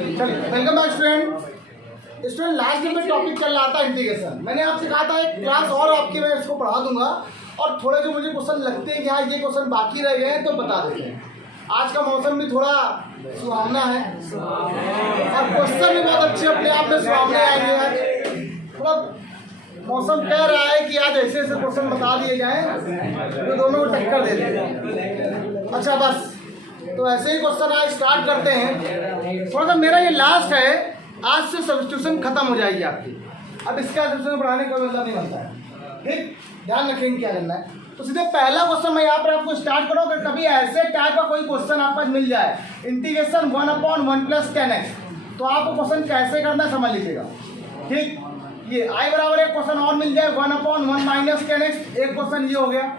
चलिए welcome back student. Last दिन में टॉपिक चल रहा था इंटीग्रेशन। मैंने आपसे कहा था एक क्लास और आपकी मैं इसको पढ़ा दूंगा और थोड़े जो मुझे क्वेश्चन लगते हैं कि हाँ ये क्वेश्चन बाकी रह गए हैं तो बता देते हैं। आज का मौसम भी थोड़ा सुहावना है और क्वेश्चन भी बहुत अच्छे अपने आप में सुहावने आएंगे। आज थोड़ा मौसम कह रहा है कि आज ऐसे ऐसे क्वेश्चन बता दिए जाएं जो दोनों को टक्कर दे दें। अच्छा बस तो ऐसे ही क्वेश्चन आज स्टार्ट करते हैं। थोड़ा सा मेरा ये लास्ट है, आज से सब्स्टिट्यूशन खत्म हो जाएगी आपकी। अब इसका सब्स्टिट्यूशन पढ़ाने का मतलब नहीं बनता है, ठीक? ध्यान रखेंगे क्या करना है। तो सीधे पहला क्वेश्चन मैं यहाँ पर आपको स्टार्ट करूँ। अगर कभी ऐसे टाइप का कोई क्वेश्चन आपको मिल जाए इंटीग्रेशन 1/1 + 10x, तो आपको क्वेश्चन कैसे करना है समझ लीजिएगा, ठीक? ये i बराबर एक क्वेश्चन और मिल जाए 1/1 - 10x। एक क्वेश्चन ये हो गया।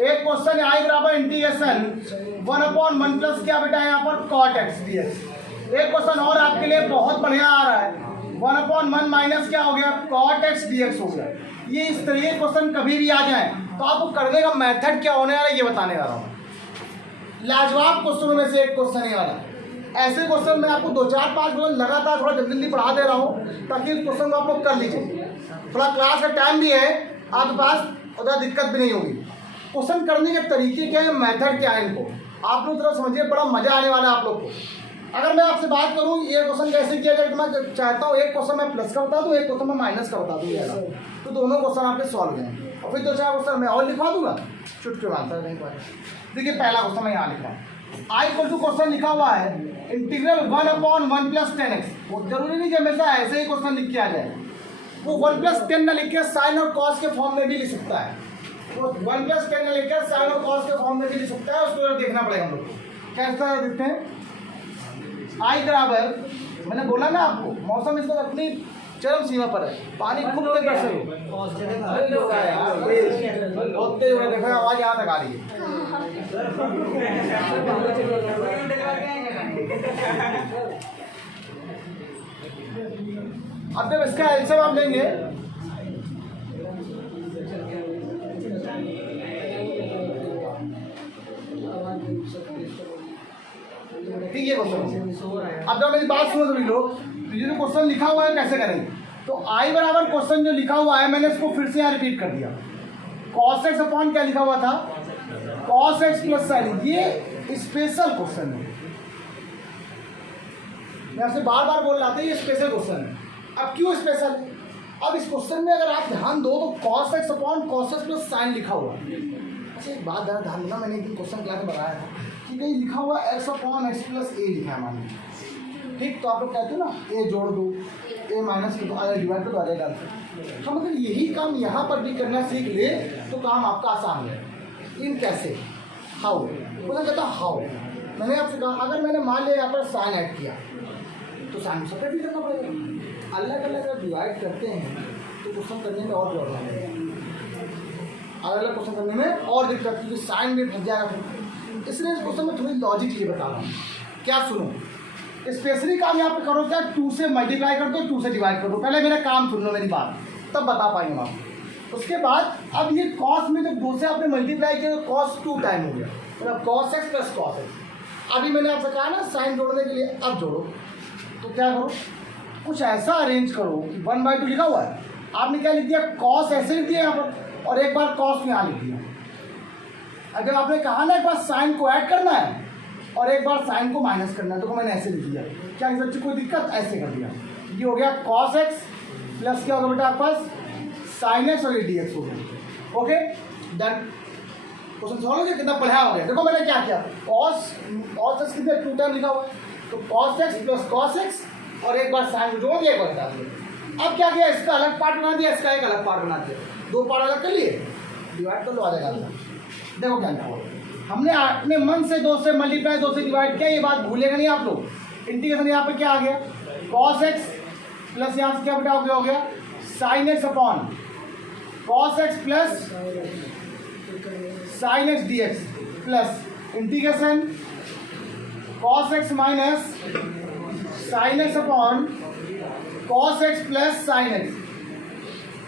एक क्वेश्चन i बराबर इंटीग्रेशन 1/1 प्लस क्या बेटा है यहाँ पर cot x dx। एक क्वेश्चन और आपके लिए बहुत बढ़िया आ रहा है 1/1 माइनस क्या हो गया cot x dx हो गया। ये इस तरीके के क्वेश्चन कभी भी आ जाए तो आपको करने का मेथड क्या होने वाला है ये बताने वाला हूँ। लाजवाब क्वेश्चनों में से एक क्वेश्चन ये वाला। ऐसे क्वेश्चन मैं आपको 2-4-5 क्वेश्चन लगातार थोड़ा जल्दी जल्दी पढ़ा दे रहा हूँ ताकि इस क्वेश्चन को आप लोग कर लीजिए। थोड़ा क्लास का टाइम भी है आपके पास और ज़्यादा दिक्कत भी नहीं होगी। क्वेश्चन करने के तरीके क्या है, मेथड क्या है, इनको आप लोग थोड़ा समझिए, बड़ा मजा आने वाला है आप लोग को। अगर मैं आपसे बात करूं ये क्वेश्चन कैसे किया जाए, तो मैं चाहता हूं एक क्वेश्चन मैं प्लस का बता दूं, एक क्वेश्चन मैं माइनस का बता दूं, तो दोनों क्वेश्चन आपके सॉल्व हैं और फिर 2-4 क्वेश्चन मैं और लिखवा दूंगा चुटकी आंसर नहीं पाए। देखिए पहला क्वेश्चन मैं यहाँ लिखा आई इक्वल टू क्वेश्चन लिखा हुआ है इंटीग्रल 1/1 + 10x। वो जरूरी नहीं कि हमेशा ऐसे ही क्वेश्चन लिख के आ जाए, वो 1 + 10 ना लिख के साइन और कॉस के फॉर्म में भी लिख सकता है। वो 1 + 10 लेकर साइन और कॉस के फॉर्म में भी लिख सकता है, उसको देखना पड़ेगा हम लोग को कैसा देखते हैं। आई बराबर मैंने बोला ना आपको मौसम इसको अपनी चरम सीमा पर है, पानी खूब तेज बरस रही है, बहुत तेज हो रहा है, देखो आवाज यहाँ तक आ रही है। अब जब इसका एल्सियम आप लेंगे ठीक है क्वेश्चन। अब जब मेरी बात सुनो सभी लोग, ये जो क्वेश्चन लिखा हुआ है कैसे करेंगे, तो आई बराबर क्वेश्चन जो लिखा हुआ है मैंने इसको फिर से यहाँ रिपीट कर दिया। cos x अपॉन क्या लिखा हुआ था cos x + sin। ये स्पेशल क्वेश्चन है, मैं आपसे बार बार बोल रहा था ये स्पेशल क्वेश्चन है। अब क्यों स्पेशल? अब इस क्वेश्चन में अगर आप ध्यान दो तो cos x upon cos x + sin लिखा हुआ। अच्छा एक बात ज़रा ध्यान देना, मैंने एक दिन क्वेश्चन क्लास में बताया था कि नहीं लिखा हुआ x/x + a लिखा है मान लीजिए, ठीक? तो आप लोग कहते हो ना a जोड़ दो a माइनस कर दो, डिवाइड कर दो, आ जाएगा। हम अगर यही काम यहाँ पर भी करना सीख ले तो काम आपका आसान है। इन कैसे, हाउ, मतलब कहता हाउ। मैंने आपसे कहा अगर मैंने मान लिया यहाँ पर साइन ऐड किया तो साइन सेपरेट भी करना पड़ेगा। अलग अलग अगर डिवाइड करते हैं तो क्वेश्चन करने में और प्रॉब्लम है, अलग अलग क्वेश्चन करने में और दिक्कत, क्योंकि साइन में फंस जाएगा फिर। इसलिए इस क्वेश्चन में थोड़ी लॉजिक ये बता रहा हूँ। क्या सुनो, स्पेशली काम यहाँ पे करो क्या, 2 से मल्टीप्लाई कर दो, 2 से डिवाइड कर दो। पहले मेरा काम सुन लो मेरी बात, तब बता पाएंगे आप। उसके बाद अब ये कॉस में जब 2 से आपने मल्टीप्लाई किया तो कॉस 2 टाइम हो गया, मतलब cos x + cos x। अभी मैंने आपसे कहा ना साइन जोड़ने के लिए, अब जोड़ो तो क्या करो, कुछ ऐसा अरेंज करो कि 1/2 लिखा हुआ है, आपने क्या लिख दिया cos ऐसे लिख दिया यहाँ पर और एक बार cos यहाँ लिख दिया। अगर आपने कहा ना एक बार साइन को ऐड करना है और एक बार साइन को माइनस करना है, तो मैंने ऐसे लिख दिया। क्या इस बच्चे कोई दिक्कत, ऐसे कर दिया। ये हो गया cos x प्लस क्या होगा बेटा आपके पास sin x और ये dx हो गया। ओके डन, क्वेश्चन सॉल्व हो गया, कितना बढ़िया हो गया। देखो मैंने क्या किया, cos x कितने 2 टाइम लिखा हुआ है, तो cos x + cos x और एक बार साइन को जोड़ दिया, एक बार हटा दिया। अब क्या किया, इसका अलग पार्ट बना दिया, इसका एक अलग पार्ट बना दिया, 2 पार्ट अलग कर लिए, डिवाइड कर लो, आ जाएगा। देखो क्या लिखा हुआ, हमने अपने मन से 2 से मल्टीप्लाई 2 से डिवाइड किया, ये बात भूलेगा नहीं आप लोग। इंटीग्रेशन यहाँ पे क्या आ गया cos x प्लस यहाँ से क्या बेटा हो गया sin x upon cos x plus sin x dx plus integration cos x minus sin x upon cos x plus sin x।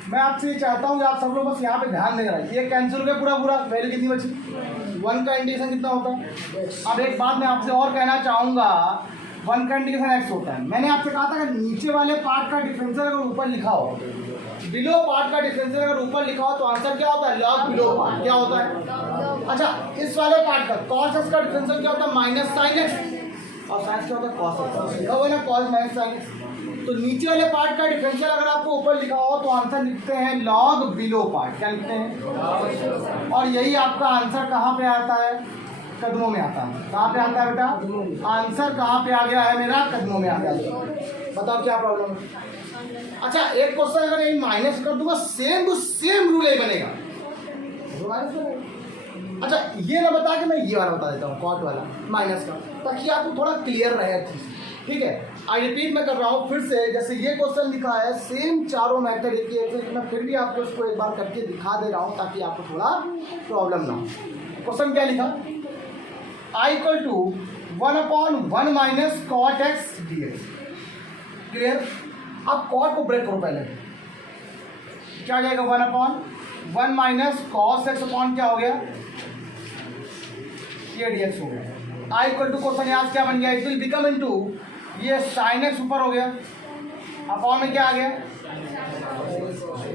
मैं आपसे ये चाहता हूँ कि आप सब लोग बस यहाँ पे ध्यान देना, ये कैंसिल हो गया पूरा पूरा, वैल्यू कितनी बची 1 का इंटीग्रेशन कितना होता है। अब एक बात मैं आपसे और कहना चाहूँगा 1 का इंटीग्रेशन x होता है। मैंने आपसे कहा था कि नीचे वाले पार्ट का डिफरेंशियल अगर ऊपर लिखा हो, बिलो पार्ट का डिफरेंशियल अगर ऊपर लिखा हो तो आंसर क्या होता है? Log below part. क्या होता है? अच्छा, इस वाले पार्ट का cos x का डिफरेंशियल क्या होता है? माइनस साइन x, और साइन क्या होता है? cos x। लिखा हुआ है ना cos माइनस साइन x। तो नीचे वाले पार्ट का डिफरेंशियल अगर आपको ऊपर लिखा हो तो आंसर लिखते हैं लॉग बिलो पार्ट। क्या लिखते हैं? और यही आपका आंसर कहाँ पे आता है? कदमों में आता है। कहाँ पे आता है बेटा? आंसर कहाँ पे आ गया है मेरा? कदमों में आ गया। बताओ क्या प्रॉब्लम है? अच्छा, एक क्वेश्चन अगर यही माइनस कर दूंगा, सेम टू सेम रूल यही बनेगा। अच्छा, ये ना बता के मैं ये वाला बता देता हूँ, कॉट वाला माइनस का, ताकि आपको थोड़ा क्लियर रहे अच्छे से। ठीक है, आई रिपीट मैं कर रहा हूँ फिर से। जैसे ये क्वेश्चन लिखा है, सेम चारों मेथड एक ही, मैं फिर भी आपको इसको एक बार करके दिखा दे रहा हूँ ताकि आपको थोड़ा प्रॉब्लम ना हो। क्वेश्चन क्या लिखा? I equal to 1/1 minus cot x d x. Clear? अब कॉट को ब्रेक करो पहले। क्या आ जाएगा? 1/1 माइनस कॉस एक्स अपॉन क्या हो गया? ये डी एक्स हो गया। आई इक्वल टू क्वेश्चन यहाँ क्या बन गया? इट विल बिकम इनटू, ये साइन एक्स ऊपर हो गया, अपॉन में क्या आ गया?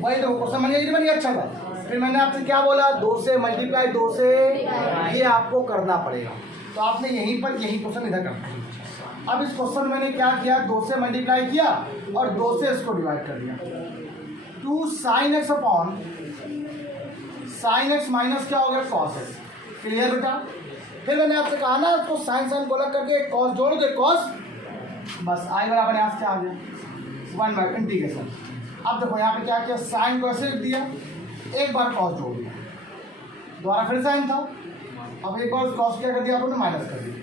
वही तो क्वेश्चन बन गया। ये बन गया। अच्छा था। फिर मैंने आपसे क्या बोला? 2 से मल्टीप्लाई 2 से, ये आपको करना पड़ेगा। तो आपने यहीं पर यही क्वेश्चन इधर करना है। अब इस क्वेश्चन मैंने क्या किया? 2 से मल्टीप्लाई किया और 2 से इसको डिवाइड कर दिया। 2 sine x upon sine x minus क्या हो गया? Cos x. क्लियर बेटा? फिर मैंने आपसे कहा ना, तो साइन साइन को अलग करके कॉस जोड़ दे, कॉस, बस आई बराबर यहाँ से आ गया 1 बाई इंटीग्रेशन। अब देखो यहाँ पे क्या किया? साइन को ऐसे लिख दिया, एक बार कॉस जोड़ दिया, दोबारा फिर साइन था, अब एक बार कॉस क्या कर दिया आपने? माइनस कर दिया।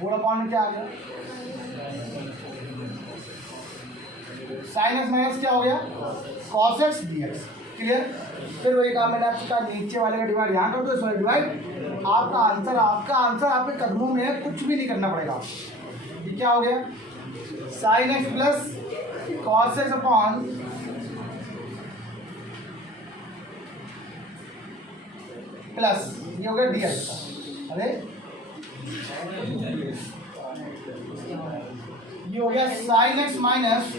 पूरा पॉइंट में क्या आ गया? साइन एक्स माइनस क्या हो गया? Cos x d x. Clear? फिर वही काम मैंने आपसे कहा, नीचे वाले का डिवाइड यहाँ कर दो, इसमें डिवाइड। आपका आंसर आपके कदमों में है, कुछ भी नहीं करना पड़ेगा। ये क्या हो गया? Sine x plus cos x upon plus ये हो गया डी एक्स का। अरे ये हो गया sine x minus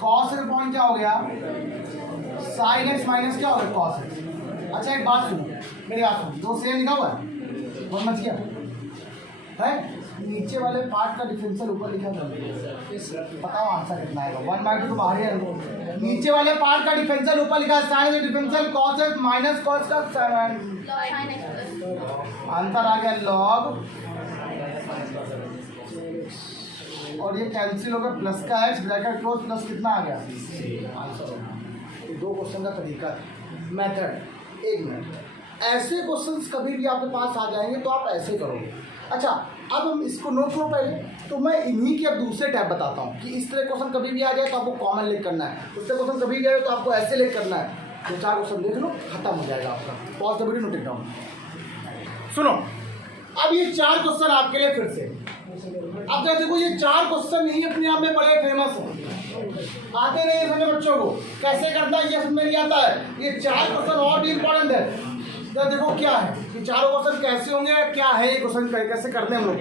cos x upon क्या हो गया? साइन एक्स माइनस क्या हो गया? Cos x. अच्छा, एक बात सुनो, मेरी बात सुनो, 2 सेम लिखा हुआ है, बहुत मच गया है। नीचे वाले पार्ट का डिफरेंशियल ऊपर लिखा था, बताओ आंसर कितना आएगा? 1/2 तो बाहर ही है। नीचे वाले पार्ट का डिफरेंशियल ऊपर लिखा है, sine x differential cos x minus cos का आंसर आ गया लॉग, और ये कैंसिल हो गया, प्लस का एक्स ब्रैकेट क्लोज प्लस कितना आ गया? आंसर। 2 क्वेश्चन का तरीका है, मेथड। 1 मिनट, ऐसे क्वेश्चंस कभी भी आपके पास आ जाएंगे तो आप ऐसे करोगे। अच्छा, अब हम इसको नोट करो पहले, तो मैं इन्हीं के अब दूसरे टाइप बताता हूँ कि इस तरह क्वेश्चन कभी भी आ जाए तो आपको कॉमन लिख करना है, उस तरह क्वेश्चन कभी भी आए तो आपको ऐसे लिख करना है। 2-4 क्वेश्चन देख लो, खत्म हो जाएगा आपका। Pause the video, note it down. सुनो, अब ये 4 क्वेश्चन आपके लिए फिर से। अब देखो, ये 4 क्वेश्चन ही अपने आप में बड़े फेमस हैं, आते नहीं समझे बच्चों को कैसे करना है, ये समझ में नहीं आता है। ये 4 क्वेश्चन और भी इंपॉर्टेंट है। तो देखो क्या है, ये चारों क्वेश्चन कैसे होंगे, क्या है ये क्वेश्चन, कैसे करते हैं हम लोग।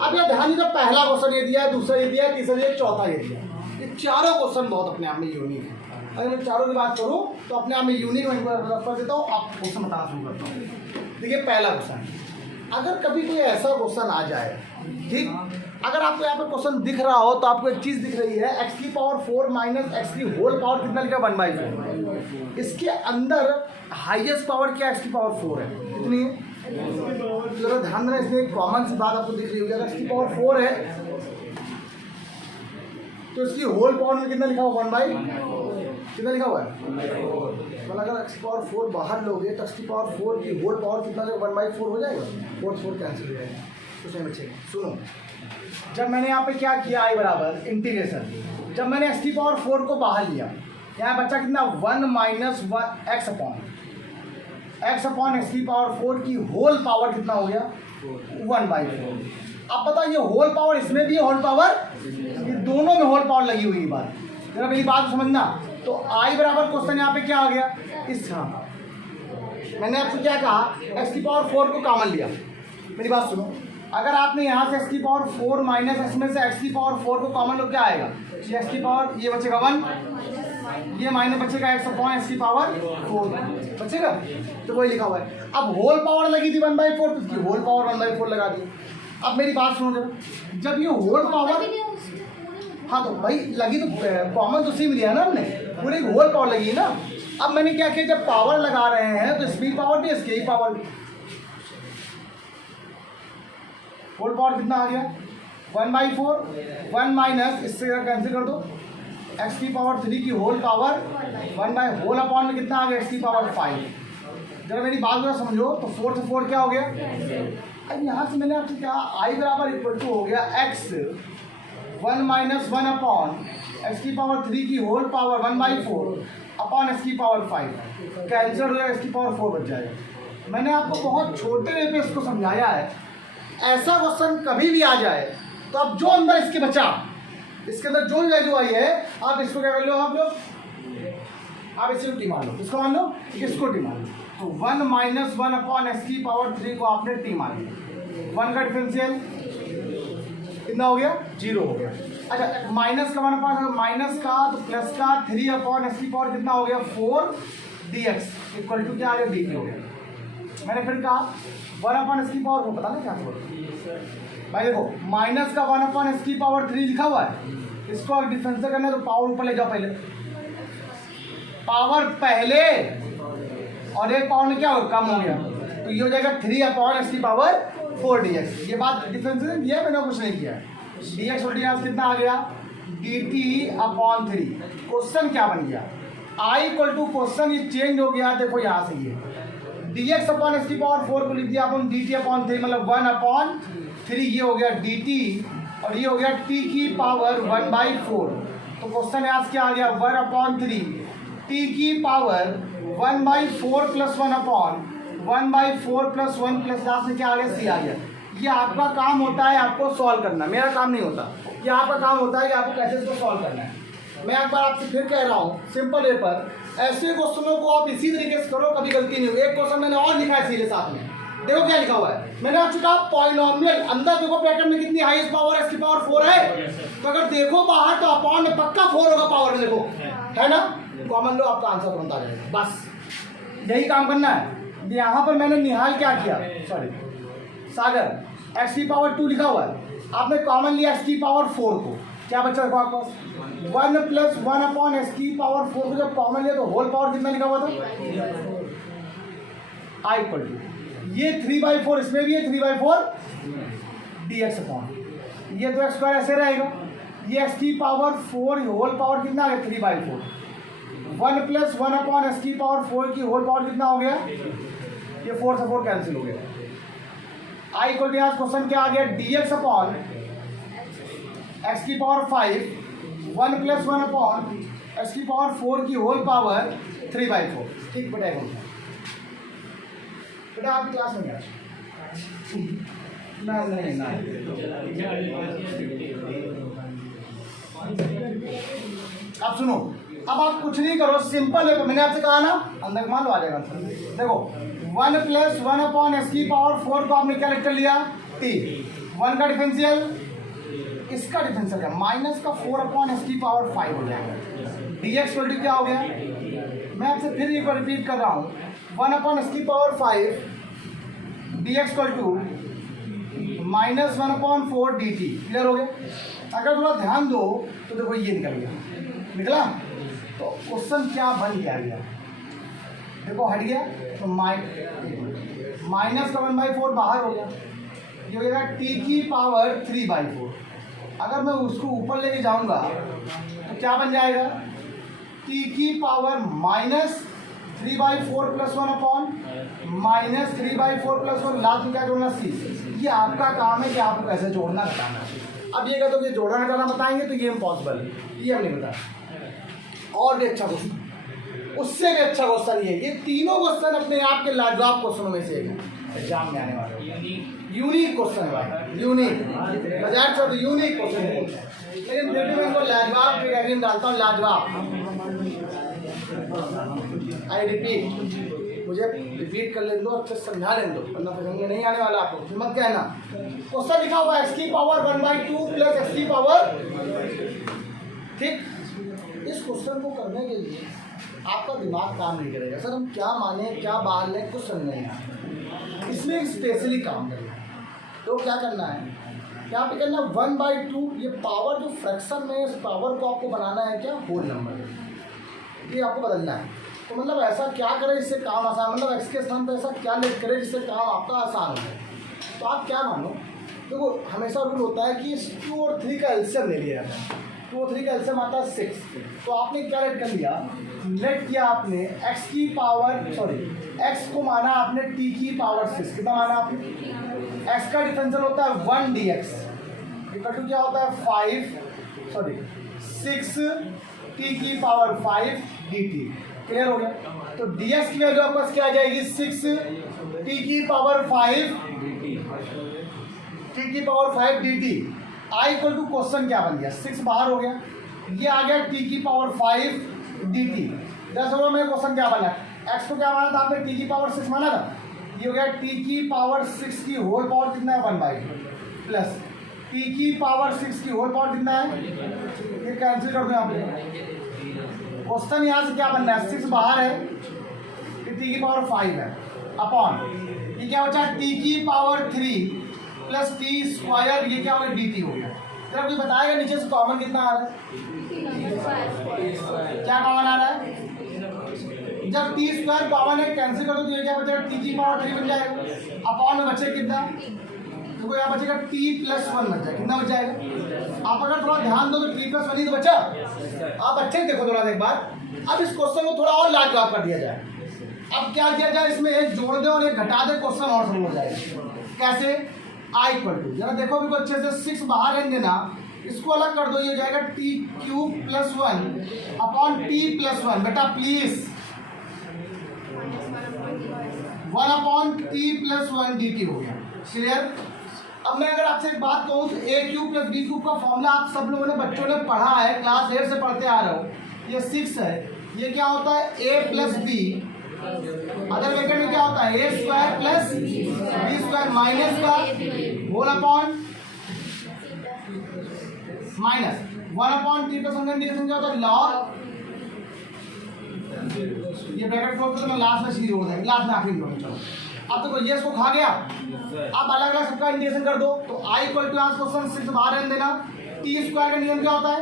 अब ये ध्यान दीजिए, पहला क्वेश्चन ये दिया है, दूसरा ये दिया है, तीसरा ये, चौथा ये दिया है। ये चारों क्वेश्चन बहुत अपने आप में यूनिक है। अगर मैं चारों की बात करूँ तो अपने आप में यूनिक मैं कर देता हूँ, आप क्वेश्चन बताना शुरू करता हूँ। देखिए पहला क्वेश्चन, अगर कभी कोई ऐसा क्वेश्चन आ जाए, ठीक, अगर आपको यहाँ पे क्वेश्चन दिख रहा हो तो आपको एक चीज़ दिख रही है, एक्स की पावर 4 माइनस एक्स की होल पावर कितना लिखा? 1/4। इसके अंदर हाईएस्ट पावर क्या? एक्स की पावर 4 है। कितनी है? जरा ध्यान देना, इसमें एक कॉमन सी बात आपको दिख रही होगी। अगर एक्स की पावर 4 है तो इसकी होल पावर में कितना लिखा हुआ? 1/, कितना लिखा हुआ है? मतलब अगर एक्स की पावर 4 बाहर लोगे तो एक्स की पावर 4 की होल पावर कितना? 1/4 हो जाएगा, 4 कैंसिल हो जाएगा। कुछ नहीं बच्चे, सुनो, जब मैंने यहाँ पे क्या किया, आई बराबर इंटीग्रेशन, जब मैंने एक्स की पावर 4 को बाहर लिया, यहाँ बच्चा कितना? 1 माइनस एक्स अपॉन एक्स की पावर 4 की होल पावर कितना हो गया? 1/4। अब बताओ, ये होल पावर इसमें भी है, होल पावर, ये दोनों में होल पावर लगी हुई है। बात जरा मेरी बात समझना। तो आई बराबर क्वेश्चन यहाँ पे क्या आ गया? इस तरह मैंने आपसे क्या कहा, एक्स की पावर 4 को कॉमन लिया। मेरी बात सुनो, अगर आपने यहाँ से x की पावर 4 माइनस इसमें से x की पावर 4 को कॉमन लो क्या आएगा, ये x की पावर ये बचेगा 1, ये माइनस बचेगा x अपॉन x की पावर 4 बचेगा, तो वही लिखा हुआ है। अब होल पावर लगी थी 1/4 तो उसकी होल पावर 1/4 लगा दी। अब मेरी बात सुनो जरा, जब ये होल पावर, हाँ तो भाई लगी तो कॉमन तो उसी में लिया ना हमने, पूरी होल पावर लगी ना। अब मैंने क्या किया, जब पावर लगा रहे हैं तो इसकी पावर भी इसकी पावर भी, होल पावर कितना आ गया 1/4, 1 माइनस इससे कैंसिल कर दो x की पावर 3 की होल पावर 1 होल अपॉन में कितना आ गया x की पावर 5। जरा मेरी बात जरा समझो, तो 4 से 4 क्या हो गया, अब यहाँ से मैंने आपसे कहा i बराबर इक्वल टू हो गया x 1 माइनस 1 अपॉन x की पावर 3 की होल पावर 1/4 अपॉन x की पावर 5, कैंसिल हो जाएगा, x की पावर 4 बच जाएगा। मैंने आपको बहुत छोटे वे पे इसको समझाया है। ऐसा क्वेश्चन कभी भी आ जाए तो अब जो अंदर इसके बचा, इसके अंदर जो वैल्यू आई है, आप इसको क्या कर लो, आप लोग आप इसको टी मान लो, इसको मान लो, इसको टी मान लो। तो 1 माइनस 1 अपॉन एस की पावर 3 को आपने टी मान लिया, 1 का डिफरेंशियल कितना हो गया 0 हो गया। अच्छा माइनस का 1 अपॉन माइनस का तो प्लस का 3 अपॉन एस की पावर कितना हो गया 4 dx इक्वल टू क्या आ गया dt हो गया। मैंने फिर कहा 1 अपॉन एस की पावर को पता नहीं क्या बोल भाई, देखो माइनस का 1 अपॉन एस की पावर 3 लिखा हुआ है, इसको अगर डिफरेंशियल करना है तो पावर ऊपर ले जाओ, पहले पावर पहले और एक पावर में क्या हो कम हो गया, तो ये हो जाएगा 3 अपॉन एस की पावर 4 dx। ये बात डिफरेंशियल दिया है, मैंने कुछ नहीं किया। dx और dx कितना आ गया dt अपॉन 3। क्वेश्चन क्या बन गया, i इक्वल टू क्वेश्चन ये चेंज हो गया, देखो यहाँ से ये dx अपॉन एस की पावर 4 को लिख दिया अपन dt अपॉन 3, मतलब 1 अपॉन 3 ये हो गया dt और ये हो गया t की पावर 1/4। तो क्वेश्चन यहाँ से क्या आ गया 1 अपॉन 3 t की power 1/4 plus 1 upon 1/4 plus 1 plus last में क्या आ गया c आ गया। ये आपका काम होता है आपको सॉल्व करना, मेरा काम नहीं होता। ये आपका काम होता है कि आपको कैसे इसको सॉल्व करना है। मैं एक बार आपसे फिर कह रहा हूँ, सिंपल वे पर ऐसे क्वेश्चनों को आप इसी तरीके से करो, कभी गलती नहीं होगी। एक क्वेश्चन मैंने और लिखा है सीधे साथ में, देखो क्या लिखा हुआ है, मैंने आपसे कहा पॉलिनोमियल अंदर देखो पैटर्न में कितनी हाईएस्ट पावर एस की पावर 4 है, तो अगर देखो बाहर तो अपॉन में पक्का 4 होगा पावर में, देखो है ना, कॉमन लो आपका आंसर तुरंत आ जाएगा। बस यही काम करना है। यहाँ पर मैंने निहाल क्या किया, सॉरी सागर एक्स की पावर 2 लिखा हुआ है, आपने कॉमन लिया एक्स की पावर 4 को, क्या बच्चा देखो आपके पास 1 प्लस 1 अपॉन एस की पावर 4 को जब कॉमन लिया तो होल पावर कितना लिखा हुआ था आई इक्वल टू ये 3/4, इसमें भी है 3/4 dx अपॉन ये तो एक्स स्क्वायर ऐसे रहेगा, ये एक्स की पावर 4 होल पावर कितना है 3/4, 1 प्लस 1 अपॉन एस की पावर 4 की होल पावर कितना हो गया, ये 4 से 4 कैंसिल हो गया। आई इक्वल टू क्वेश्चन क्या आ गया dx अपॉन एक्स की पावर 5 1 प्लस 1 अपॉन एक्स की पावर 4 की होल पावर 3/4। ठीक बेटा, बेटा आपकी क्लास में गया नहीं आप सुनो, अब आप कुछ नहीं करो, सिंपल है, मैंने आपसे कहा ना अंदर मान लो आ जाएगा। देखो 1 प्लस 1 अपॉन एस की पावर 4 को आपने क्या लिख लिया t, 1 का डिफरेंशियल इसका डिफरेंशियल है माइनस का 4 अपॉन एस की पावर 5 हो जाएगा, dx इक्वल टू क्या हो गया, मैं आपसे फिर एक बार रिपीट कर रहा हूँ 1 अपॉन एस की power 5 dx equal to minus 1 upon 4 dt। Clear हो गया। अगर थोड़ा ध्यान दो तो देखो ये निकल गया, निकला, तो क्वेश्चन क्या बन गया, देखो हट गया, तो माइनस का 1/4 बाहर हो गया, ये हो जाएगा t की पावर 3/4। अगर मैं उसको ऊपर लेके जाऊंगा तो क्या बन जाएगा t की power minus 3/4 plus 1 upon minus 3/4 plus 1 last में क्या जोड़ना c। ये आपका काम है कि आपको कैसे जोड़ना घटाना। अब ये कहते हो कि जोड़ना घटाना बताएंगे तो ये इम्पॉसिबल, ये हम नहीं बताया। और भी अच्छा क्वेश्चन, उससे भी अच्छा क्वेश्चन ये तीनों क्वेश्चन अपने आप के लाजवाब क्वेश्चनों में से एक है, एग्जाम में आने वाले यूनिक क्वेश्चन है भाई, यूनिक बजाय से यूनिक क्वेश्चन है, लेकिन फिर भी मैं इनको लाजवाब डालता हूँ, लाजवाब। आई रिपीट मुझे रिपीट कर लेने दो, अच्छे से समझा लेने दो, वरना फिर समझ में नहीं आने वाला आपको, फिर मत कहना। क्वेश्चन लिखा हुआ है x की पावर 1/2 प्लस x की पावर, ठीक। इस क्वेश्चन को करने के लिए आपका दिमाग काम नहीं करेगा, सर हम क्या माने क्या बाहर लें, कुछ समझ नहीं आया। इसमें स्पेशली काम करना है, तो क्या करना है, यहाँ पे करना 1/2, ये पावर जो फ्रैक्शन में, इस पावर को आपको बनाना है क्या, होल नंबर, ये आपको बदलना है। तो मतलब ऐसा क्या करें जिससे काम आसान, मतलब x के स्थान पर ऐसा क्या लेट करें जिससे काम आपका आसान हो जाए। तो आप क्या मानो, देखो हमेशा रूल होता है कि 2 और 3 का एलसीएम ले लिया जाता है, 2 और 3 का एलसीएम आता है 6। तो आपने क्या लेट कर लिया, लेट किया आपने x की पावर, सॉरी x को माना आपने t की पावर 6, कितना माना आपने, x का डिफरेंशियल होता है 1 dx, इक्वल टू क्या होता है 6 t की पावर 5 dt। क्लियर हो गया। तो dx की वैल्यू आपके पास क्या आ जाएगी, 6 t की power 5 dt। I equal to question क्या बन गया, 6 बाहर हो गया, ये आ गया t की पावर 5 dt। दरअसल मेरा क्वेश्चन क्या बना, x को क्या माना था आपने, t की पावर 6 माना था, ये हो गया t की पावर 6 की होल पावर कितना है 1/2 प्लस t की पावर 6 की होल पावर कितना है, ये कैंसिल कर दो यहाँ पे। क्वेश्चन यहाँ से क्या बनना है, 6 बाहर है, t की पावर 5 है, अपॉन ये क्या बचा t की पावर 3 प्लस t स्क्वायर, ये क्या होगा dt हो गया। जरा कोई बताएगा नीचे से कॉमन कितना आ रहा है, क्या कॉमन आ रहा है, जब t स्क्वायर कॉमन है कैंसिल कर दो तो ये क्या बचेगा, t की पावर 3 बन जाएगा, अपॉन में बचे कितना, देखो यहाँ बचेगा t प्लस 1 बच जाएगा, कितना बच जाएगा। आप अगर थोड़ा ध्यान दो तो t प्लस 1 ही तो बचा, आप अच्छे देखो थोड़ा एक बार। अब इस क्वेश्चन को थोड़ा और लाजवाब कर दिया जाए, अब क्या किया जाए, इसमें एक जोड़ दे और एक घटा दे, क्वेश्चन और समझ हो जाएगा। कैसे, आई इक्वल टू, जरा देखो भी अच्छे से, 6 बाहर रहेंगे ना, इसको अलग कर दो, ये हो जाएगा t³ plus 1 upon t plus 1, बेटा please 1 upon t plus 1 dt हो गया। क्लियर। अब मैं अगर आपसे एक बात कहूँ तो a³ प्लस b³ का फॉर्मूला आप सब लोगों ने, बच्चों ने पढ़ा है, क्लास 8 से पढ़ते आ रहे हो, ये 6 है, ये क्या होता है a plus b, other bracket में क्या होता है a square plus b square minus का whole upon minus 1 upon t plus 1 integration क्या होता है लॉग, ये ब्रैकेट क्लोज करके मैं लास्ट में चीज जोड़ देंगे, लास्ट में आखिरी में। चलो अब देखो ये इसको खा गया, अब अलग अलग सबका इंटीग्रेशन कर दो, तो i इक्वल टू आज क्वेश्चन 6 बाहर रहने देना, t स्क्वायर का नियम क्या होता है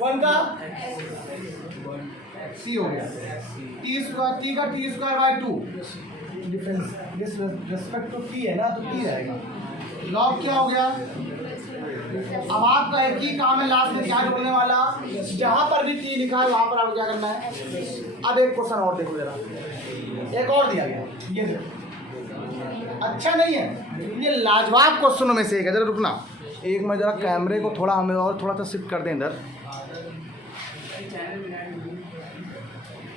1 का c हो गया, t स्क्वायर, t का t square by 2, difference this respect to t है ना, तो t रहेगा, लॉग क्या हो गया। अब आपका एक ही काम है लास्ट में क्या जोड़ने वाला, जहां पर भी t लिखा है वहां पर आपको क्या करना है। अब एक क्वेश्चन और देखो जरा, एक और दिया गया, ये अच्छा नहीं है, ये लाजवाब क्वेश्चनों में से एक है। जरा रुकना, एक मैं जरा कैमरे को थोड़ा हमें और थोड़ा सा शिफ्ट कर दें इधर,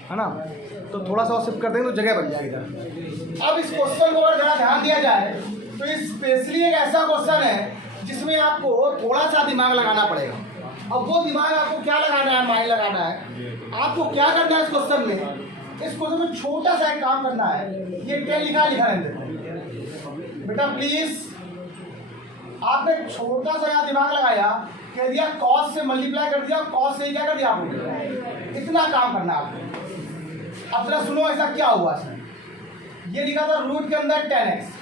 है ना, तो थोड़ा सा और शिफ्ट कर देंगे तो जगह बन जाएगी इधर। अब इस क्वेश्चन को अगर जरा ध्यान दिया जाए तो ये स्पेशली एक ऐसा क्वेश्चन है जिसमें आपको थोड़ा सा दिमाग लगाना पड़ेगा। अब वो दिमाग आपको क्या लगाना है, माइंड लगाना है, आपको क्या करना है इस क्वेश्चन में, इस क्वेश्चन में छोटा सा एक काम करना है। ये 10 लिखा है बेटा प्लीज, आपने छोटा सा यहाँ दिमाग लगाया, कह दिया कॉस से मल्टीप्लाई कर दिया, कॉस से क्या कर दिया आपने, इतना काम करना है आपको। अब जरा सुनो ऐसा क्या हुआ इसमें, ये लिखा था रूट के अंदर 10x,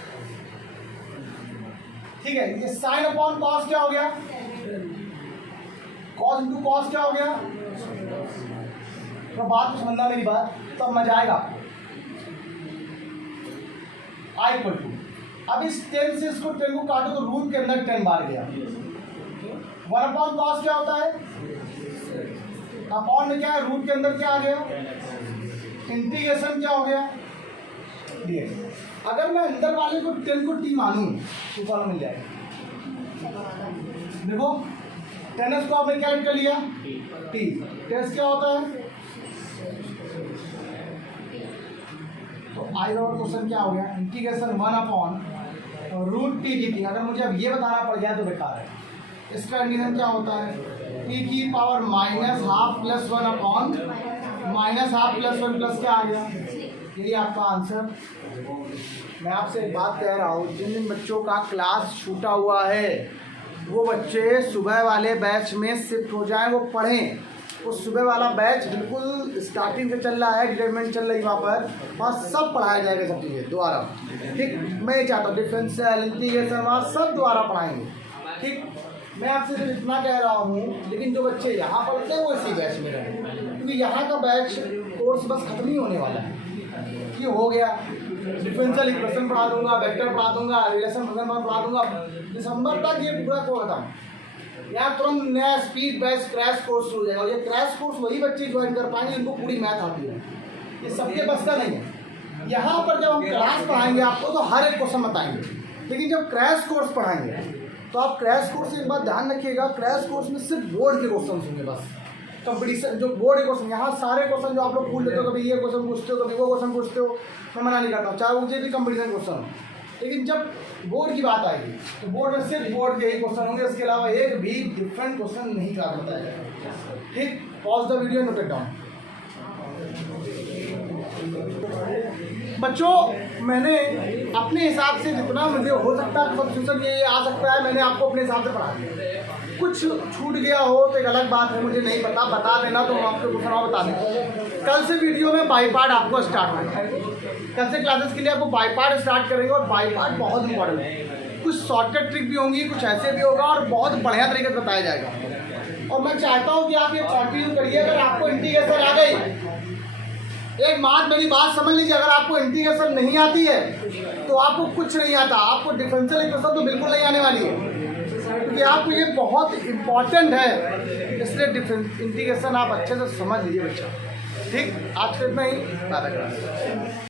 ठीक है, ये साइन अपॉन कॉस क्या हो गया, कॉस इंटू कॉस क्या हो गया। तो बात को समझना मेरी बात, तो अब मजा आएगा। आई इक्वल टू, अब इस 10 से इसको 10 को काटो तो रूट के अंदर 10 बार गया। 1 अपॉन कॉस क्या होता है, अपॉन में क्या है, रूट के अंदर क्या आ गया, इंटीग्रेशन क्या हो गया dx। अगर मैं अंदर वाले को 10 को t मानूं तो फॉर्म मिल जाएगा। देखो 10s को आपने क्या कर लिया t, 10 क्या होता है, तो आई और क्वेश्चन क्या हो गया, integration 1 upon root t dt। अगर मुझे अब ये बताना पड़ गया तो बेकार है। इसका इंटीग्रेशन क्या होता है, t की power -½ plus 1 upon minus half plus 1 plus क्या आ गया, यही आपका आंसर। मैं आपसे एक बात कह रहा हूँ, जिन जिन बच्चों का क्लास छूटा हुआ है वो बच्चे सुबह वाले बैच में शिफ्ट हो जाएं, वो पढ़ें। वो सुबह वाला बैच बिल्कुल स्टार्टिंग से चल रहा है, डिटेलमेंट चल रही है वहाँ पर, वहाँ सब पढ़ाया जाएगा, सब चीज़ें दोबारा। ठीक, मैं ये चाहता हूँ डिफरेंशियल इंटीग्रेशन वहाँ सब दोबारा पढ़ाएंगे। ठीक, मैं आपसे सिर्फ इतना कह रहा हूँ, लेकिन जो बच्चे यहाँ पढ़ते हैं वो इसी बैच में रहें, क्योंकि यहाँ का बैच कोर्स बस खत्म ही होने वाला है। ये हो गया, डिफरेंशियल इक्वेशन पढ़ा दूंगा, वेक्टर पढ़ा दूंगा, रिलेशन फंक्शन पढ़ा दूंगा, दिसंबर तक ये पूरा कोर्स खत्म। यहाँ तुरंत नया स्पीड बैच क्रैश कोर्स हो जाएगा, और ये क्रैश कोर्स वही बच्चे ज्वाइन कर पाएंगे जिनको पूरी मैथ आती है, ये सबके बस का नहीं है। यहाँ पर जब हम क्लास पढ़ाएंगे आपको तो हर एक क्वेश्चन बताएंगे, लेकिन जब क्रैश कोर्स पढ़ाएंगे तो आप क्रैश कोर्स से एक बात ध्यान रखिएगा, क्रैश कोर्स में सिर्फ बोर्ड के क्वेश्चन होंगे बस। कंपटीशन जो बोर्ड के क्वेश्चन, यहाँ सारे क्वेश्चन जो आप लोग पूछ लेते हो, कभी ये क्वेश्चन पूछते हो, कभी वो क्वेश्चन पूछते हो, मैं मना नहीं करता हूँ, चाहे मुझे भी कंपटीशन क्वेश्चन हो, लेकिन जब बोर्ड की बात आएगी तो बोर्ड में सिर्फ बोर्ड के ही क्वेश्चन होंगे, इसके अलावा एक भी डिफरेंट क्वेश्चन नहीं क्लास बताएगा। ठीक, pause the video, note it down. बच्चों, मैंने अपने हिसाब से जितना मुझे हो सकता है, सब्स्टिट्यूशन ये आ सकता है, मैंने आपको अपने हिसाब से पढ़ा दिया। कुछ छूट गया हो तो एक अलग बात है, मुझे नहीं पता, बता देना तो हम आपको कुछ और बता दें। कल से वीडियो में बाई पार्ट आपको स्टार्ट होगा, कल से क्लासेस के लिए आपको बाई पार्ट स्टार्ट करेंगे, और बाई पार्ट बहुत इंपॉर्टेंट है। कुछ शॉर्टकट ट्रिक भी होंगी, कुछ ऐसे भी होगा, और बहुत बढ़िया तरीके से बताया जाएगा। और मैं चाहता हूँ कि आप ये कंटिन्यू करिए। अगर आपको इंटीग्रेशन आ गई, एक मेरी बात समझ लीजिए, अगर आपको इंटीग्रेशन नहीं आती है तो आपको कुछ नहीं आता, आपको डिफरेंशियल इक्वेशन तो बिल्कुल नहीं आने वाली है, क्योंकि आपको ये बहुत इंपॉर्टेंट है, इसलिए इंटीग्रेशन आप अच्छे से समझ लीजिए बच्चा। ठीक, आज के इतना ही, बाय बाय।